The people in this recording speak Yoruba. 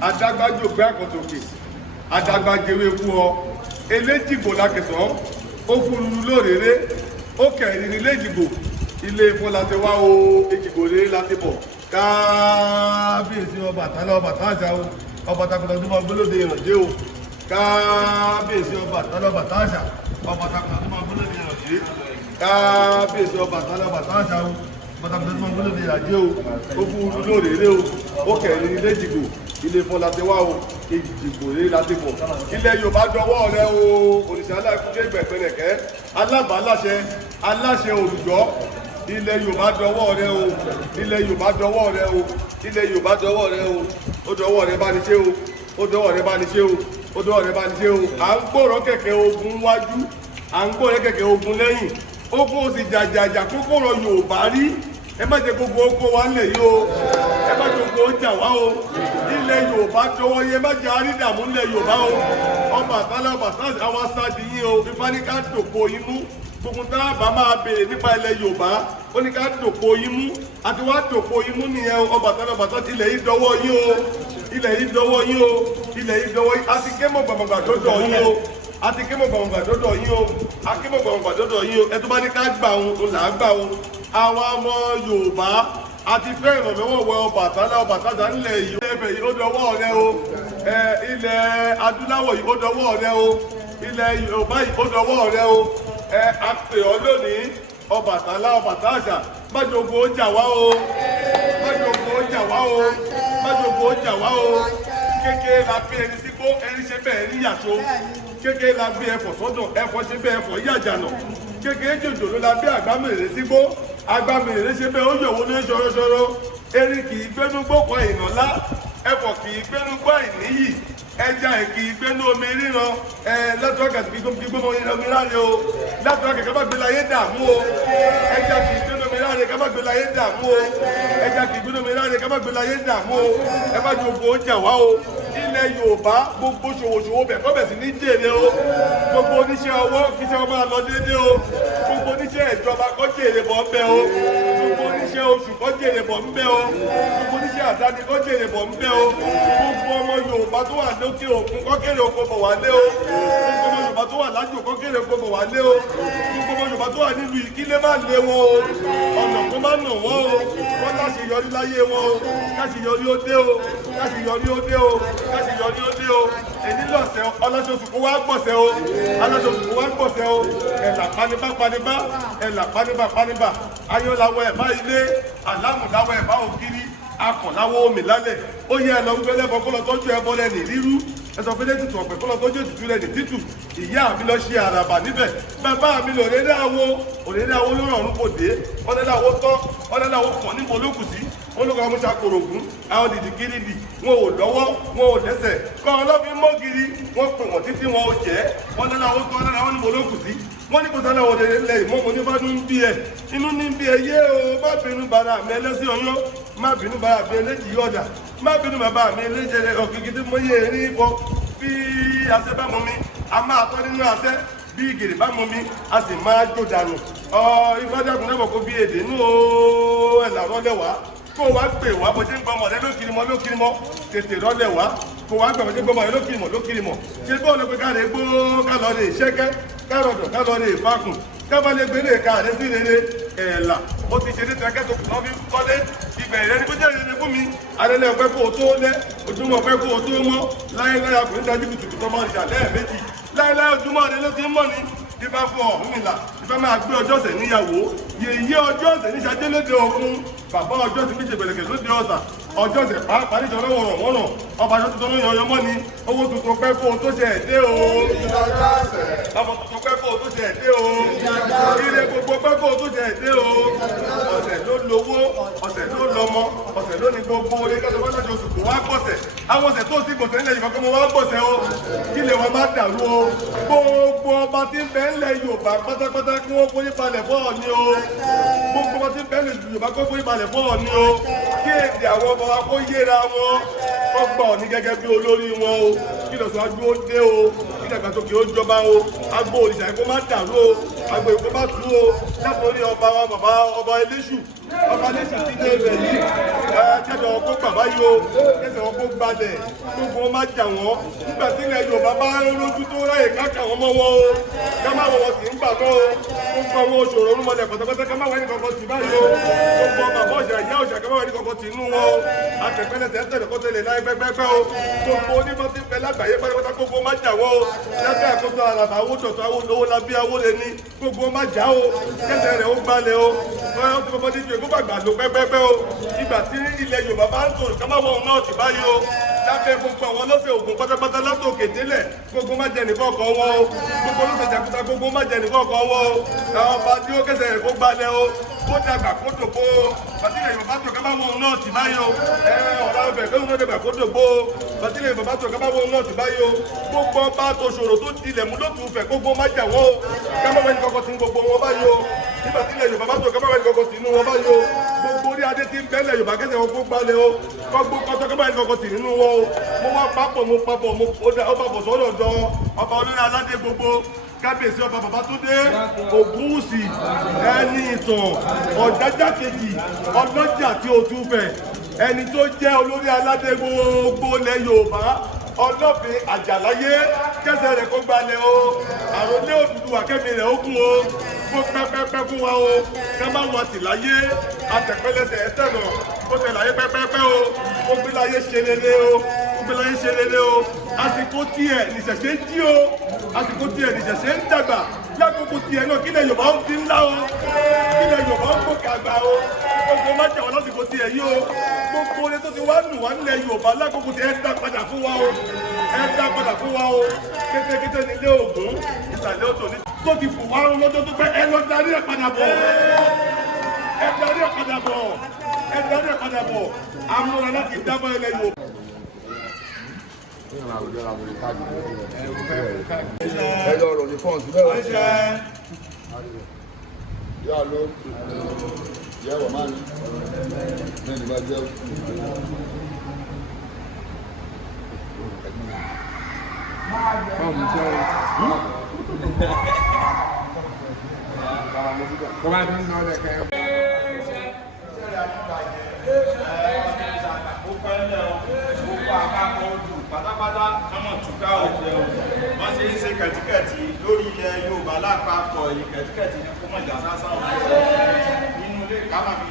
adágbájò gbé àkọ́tòkè adágbájẹwé kú ọ eléjìgbò lákẹsàn ó fúnnu lórèrè ó kẹrin ní léjìgbò ilé Ifọ̀ láti wá o èjìgbò rere láti bọ̀ kábíyèsí Ọbàtálá Ọbàtáàṣà o Ọbàtálá tó máa gbólóde ìrànjẹ́ o kábíyèsí Ọbàtálá Ọbàtáàṣà Ọbàtálá tó máa gbólóde ìrànjẹ́ kábíyèsí Ọbàtálá Ọbàtáàṣà o Ọbàtálá tó máa gbólóde ìrànjẹ́ o ó fúnnu lórèrè o ó kẹrin ní léjìgbò ilé Ifọ̀ láti wá o èjìgbò rere láti bọ̀ ilẹ̀ Yorùbá dọwọ́ rẹ o òrìṣà aláìkúndé gbẹ̀pẹ̀rẹ̀kẹ́ alábàáláṣẹ aláṣẹ olùjọ́ ilẹ̀ Yorùbá dọwọ́ rẹ o ilẹ̀ Yorùbá dọwọ́ rẹ o ilẹ̀ Yorùbá dọwọ́ rẹ o ó dọwọ́ rẹ bá ní ṣe o ó dọwọ́ rẹ bá ní ṣe o ó dọwọ́ rẹ bá ní ṣe o à ń gbòòrò kẹ̀kẹ́ ogun wájú à ń gbòòrò kẹ̀kẹ́ ogun lẹ́yìn ogun ó sì jàjàjà kókòrò Yorùbá rí ẹ má jẹ gbogbo oko wa ńlẹ̀ yìí o ẹ má jẹ gbogbo ọjà wa o ilẹ̀ Yorùbá dọwọ́ yẹ má jẹ àrídàmú ńlẹ̀ Yorùbá o Ọbàtálá Ọbàtáàṣà àwọn asáàdì yín o fífa ní ká dòpò imú gbogbo táàbà máa béèrè nípa ilẹ̀ Yorùbá ó ní ká dòpò imú àti wá dòpò imú nìyẹn Ọbàtálá Ọbàtáàṣà ilẹ̀ yìí dọwọ́ yín o ilẹ̀ yìí dọwọ́ yín o ilẹ̀ yìí dọwọ́ yín àti kémọ̀ gbàgbàgbà dọ́dọ̀ yín o àti kémọ̀ gbàgbàgbà dọ́dọ̀ yín o akémọ̀ gbàgbàgbà dọ́dọ̀ yín o ẹ tó bá ní ká gbà òun là á gbà òun àwọn ọmọ Yorùbá àti fẹ́ ìrànlọ́wọ́ wọ Ọbàtálá Ọbàtáàṣà ńlẹ̀ yìí ẹ̀fẹ̀ yìí ó dọwọ́ rẹ o ilẹ̀ adúláwọ̀ yìí ó dọwọ́ rẹ o ilẹ̀ Yorùbá yìí ó dọwọ́ rẹ o àpè ọ́ lónìí Ọbàtálá Ọbàtáàṣà májòkó jà wá o májòkó jà wá o májòkó jà wá o kékeré la bí ẹni sígbó ẹni ṣe bẹ́ẹ̀ ní yàtọ̀ kékeré la bí ẹfọ̀ sọ́dọ̀ ẹfọ̀ ṣe bẹ́ẹ̀ ẹfọ̀ yàjànà kékeré jòjò ló la bí àgbámèrè sígbó àgbámèrè ṣe bẹ́ẹ̀ ó yọ̀wọ́ ní ṣọ̀rọ̀ṣọ̀rọ̀ erin kì í gbénú gbókò ìnàlá ẹfọ̀ kì í gbénú gbọ́ ìníyì ẹja kì í gbénú omi ríran lọ́tọ́ọ̀kà kì í gbóná omi ráre o lọ́tọ́ọ̀kà ká má gbé láyé dààmú o ẹja kì í gbéná omi ráre ká má gbé láyé dààmú o ẹja kì í gbéná omi ráre ká má gbé láyé dààmú o ẹ má ju ògbó ọjà wá o ilẹ̀ Yorùbá gbogbo ṣòwòṣòwò bẹ̀ kọ́ bẹ̀ sí ní jèrè o gbogbo oníṣẹ́ ọwọ́ kí iṣẹ́ wọn máa lọ déédéé o gbogbo oníṣẹ́ ìjọba kó jèrè bọ̀ ń bẹ o gbogbo oníṣẹ́ oṣù kó jèrè bọ̀ ń bẹ o gbogbo oníṣẹ́ àdáni kó jèrè bọ̀ ń bẹ o gbogbo ọmọ Yorùbá tó wà lókè òkun kó kéré oko bọ̀ wálé o gbogbo ọmọ Yorùbá tó wà lájò kó kéré oko bọ̀ wálé o gbogbo ọmọ Yorùbá tó wà nílùú ìkílé má lé wọn o ọ̀nà kó má nà wọ́n o wọ́n láṣeyọrí láyé wọn o káṣeyọrí ó dé o káṣeyọrí ó dé o káṣeyọrí ó dé o èyí lọ́sẹ̀ ọlọ́sọ̀sù kó wá gbọ̀sẹ̀ o ọlọ́sọ̀sù kó wá gbọ̀sẹ̀ o ẹ̀là panibá ẹ̀là panibá ayọ́láwọ̀ ẹ̀bá ilé àlámùláwọ̀ ẹ̀bá ògiri akọ̀láwọ̀ omi lálẹ̀ ó yẹ ẹ̀lọ́ gbẹ́lẹ́bọ̀ kó lọ tọ́jú ẹbọ lẹ́nì rírú ẹsọ fún ilé tutù ọ̀pẹ̀ kó lọ tọ́jú ètùtù lẹ́nì títù ìyá mi lọ ṣe àràbà níbẹ̀ bàbá mi lò òrèrè àwo ló rọrùn kò dé ọ̀nẹ́láwọ̀ tán ọ̀nẹ́láwọ̀ kàn níbo ló kù sí wọn ló kọ́ ọmọ ṣàkórógún àwọn dìdì kírìdì wọn ò lọ́wọ́ wọn ò lẹ́sẹ̀ kọ́ ọlọ́fin mọ́gìrì wọn pè wọ́n títí wọn ò jẹ́ wọn lọ́láwọ́ tán ọ̀nẹ́láwọ̀ níbo ló kù sí wọ́n ní kò sálẹ̀ wọ́n lè lẹ̀ ìmọ̀ mo ní bá ń bí ẹ inú ní bí ẹ yé o má bínú bara mi ẹlẹ́sìn ọyọ́ má bínú bara mi ẹlẹ́jì yọ̀dà má bínú bàbá mi ẹlẹ́jẹ̀ ọ̀kìkì tí mo yé erin bọ bí àṣẹ bá mọ mi a máa tọ́ nínú àṣẹ bí ìgèrè bá mọ mi a sì máa jó dànù ìfọ́dàkùn náà bọ̀ kó bí èdè nú ẹ̀ làrọ́ lẹ́wàá kó wá gbé wá bó ṣe ń gbọmọ rẹ lókiri mọ tètè rọlẹ̀ wá kó wá gbé bó ṣe ń gbọmọ rẹ lókiri mọ ṣe bó ló pé ká lè gbó ká lọ lè ṣẹ́kẹ́ ká rọ̀dọ̀ ká lọ lè fakùn ká bá lè gbélé ká rẹ sí rere ẹ̀ẹ̀là ó ti ṣe ní tẹ́kẹ́ tó kù lọ́ fi kọ́lé ìbẹ̀rẹ̀ ní kó jẹ́ rere fún mi alẹ́lẹ́ ọpẹ́ kó o tó lẹ́ ojúmọ́ ọpẹ́ kó o tó mọ́ láyéláyà kò ní dájú kùtùkù tó máa ń ṣàlẹ́ méjì láyéláyà ojúmọ́ rẹ ló ti ń mọ́ ni bíbá fún Ọ̀rúnmìlà bíbá máa gbé ọjọ́ ọ̀sẹ̀ níyàwó yèyé ọjọ́ ọ̀sẹ̀ ní Ṣadé lóde Òkun bàbá ọjọ́ ọ̀sẹ̀ méje bẹ̀lẹ̀kẹ̀ lóde Ọ̀sà ọjọ́ ọ̀sẹ̀ pàápàá níjọ lọ́wọ́ wọ̀nà ọba aṣọ tuntun lóyún ọyọmọ́ ni owó tuntun pẹ́ kó o tó ṣe ẹ̀dẹ́ o ọmọ tuntun pẹ́ kó o tó ṣe ẹ̀dẹ́ o ire gbogbo pẹ́ kó o tó ṣe ẹ̀dẹ́ o ọ̀sẹ̀ ló lówó ọ̀sẹ̀ ló lọ́mọ ọ̀sẹ̀ ló ní gbogbo orí kẹ́sọ̀ fọ́nà oṣù kò wá gbọ̀sẹ̀ àwọn ọ̀sẹ̀ tó ti gbọ̀sẹ̀ ńlẹ̀ Yorùbá kó mo wá gbọ̀sẹ̀ o kí lè wọn má dàrú o gbogbo ọba tí ń bẹ ńlẹ̀ Yorùbá pátápátá kí wọ́n forí balẹ̀ fọ́ Ọọ̀ni o gbogbo ọba tí ń bẹ ńlẹ̀ Yorùbá kó forí balẹ̀ fọ́ Ọọ̀ni o kí èdè àwọn ọba wa kó yéra wọn wọ́n gbà Ọọ̀ni gẹ́gẹ́ bí olórí wọn o kí lọ́sọ̀wájú ó dé o kí dàgbàsókè ó jọba o agbó òrìṣà kó má dàrú o àgbò ìkó bá tú o látòrí ọba wa bàbá ọba eléṣù ti dé ibẹ̀ yìí kẹ́sẹ̀ wọn kó bàbá yìí o kẹ́sẹ̀ wọn kó gbalẹ̀ gbogbo wọn má jà wọ́n nígbà tí ilẹ̀ Yorùbá bá lójú tó ráyè káàkà wọn mọ́ wọn o ká má wọ̀ wọ́n sì ń gbà mọ́ o gbogbo àwọn òṣòro orúmọlẹ̀ pàtàkì ká má wọ ẹni kankan tì báyìí o gbogbo bàbá ọ̀ṣà ìyá ọ̀ṣà ká má wọ ẹni kankan tì inú wọn o àtẹ̀pẹ́lẹ̀tẹ̀ ẹ̀tẹ̀lẹ̀ kó tẹ̀lé láyé pẹ́pẹ́pẹ́ o gbogbo onímọ̀ tí ń bẹ lágbàáyé pátápátá gbogbo má jà wọ́n o lábẹ́ àkóso àràbà owó tọ̀tọ̀ àwọn olówó labí awó lè ní gbogbo má jà o kẹsẹ̀ rẹ̀ ó gbalẹ̀ o ó ti fọwọ́ díje kó gbàgbà ló pẹ́pẹ́pẹ́ o ìgbà tí ilẹ̀ Yorùbá bá ń tò ká má wọ ọ̀hún náà tì báyìí o lábẹ́ gbogbo àwọn ọlọ́sẹ̀ ògùn pátápátá látòkè délẹ̀ gbogbo má jẹ nìkan kan wọn o gbogbo ọlọ́sẹ̀ jàkúta gbogbo má jẹ nìkan kan wọn o àwọn ọba tí ó kẹsẹ̀ rẹ̀ kó gbalẹ̀ o kó dàgbà kó dògbò o bàtílẹ̀ Yorùbá tó ká má wọ ọ̀hún náà tì báyìí o ọ̀rọ̀ ọbẹ̀ kó ń dàgbà kó dògbò o bàtílẹ̀ Yorùbá tó ká má wọ ọ̀hún náà tì báyìí o gbogbo ọba tó ṣòro tó dilẹ̀ mú lótú fẹ̀ gbogbo má jà wọ́n o ká má wẹ́ni kọ́kọ́ tí gbogbo wọn báyìí o nígbà tí ilẹ̀ Yorùbá tó ká má wẹ́ni kọ́kọ́ tí inú wọn báyìí o gbogbo orí adé tí ń bẹ́lẹ̀ Yorùbá kẹsẹ̀ wọn kó gbalẹ̀ o gbogbo kọ́tọ́ ká má wẹ́ni kọ́kọ́ tí nínú wọn o mo wá papọ̀ mo papọ̀ sọ́dọ̀ jọ ọba olórí aládé gbogbo kábíyèsí ọba Babátúndé Ògúnwùsì ẹni ìtàn Ọ̀jájá kejì ọlọ́jà tí ó tún fẹ̀ ẹni tó jẹ́ olórí aládé gbogbo ilẹ̀ Yorùbá ọlọ́fin àjàláyé kẹsẹ̀ rẹ̀ kó gbalẹ̀ o àròlé Odùduwà kẹ́mi rẹ̀ ó kún o kó pẹ́pẹ́pẹ́ fún wa o ká má wọ́n sì láyé àtẹ̀pẹ́lẹsẹ̀ ẹ̀tẹ̀nà kó tẹ̀ láyé pẹ́pẹ́pẹ́ o kó gbé láyé ṣe rere o kó gbé láyé ṣe rere o àsìkò tiẹ̀ nìṣẹ̀ṣẹ̀ ń jí o àsìkò tiẹ̀ nìṣẹ̀ṣẹ̀ ń dàgbà lákòókò tiẹ̀ náà kílẹ̀ Yorùbá ń fi ńlá o kílẹ̀ Yorùbá ń gòkè àgbà o gbogbo má jà wọ́n lásìkò tiẹ̀ yìí o gbogbo orin tó ti wá nù wá nílẹ̀ Yorùbá lákòókò tiẹ̀ ẹ dá padà fún wa o ẹ dá padà fún wa o kétékété nílé Ògún ìsàlẹ̀ Òtò ní tó ti fò wá rún lọ́jọ́ tó pẹ́ ẹ lọ darí ẹ̀ padà bọ̀ ẹ darí ẹ̀ padà bọ̀ ẹ darí ẹ̀ padà bọ̀ amúra láti dábọ̀ ilẹ̀ Yorùbá. ẹ lọ rọ ní fọ́ọ̀n síbẹ̀ wọ́n ṣe yá ló yẹ wọ̀ máa ní mẹ́rin bá jẹ́ Vamos, tchau. Kọ́ bá fi ń lọ ọdẹ kẹ́. Pátápátá ọmọ túká ọ̀jẹ̀ o wọ́n ṣe ń ṣe kẹ̀tíkẹ̀tì lórí ilẹ̀ Yorùbá lápapọ̀ yìí kẹ̀tíkẹ̀tì ní kó mọ̀ jà sásá òṣìṣẹ́ nínú ilé ká má fi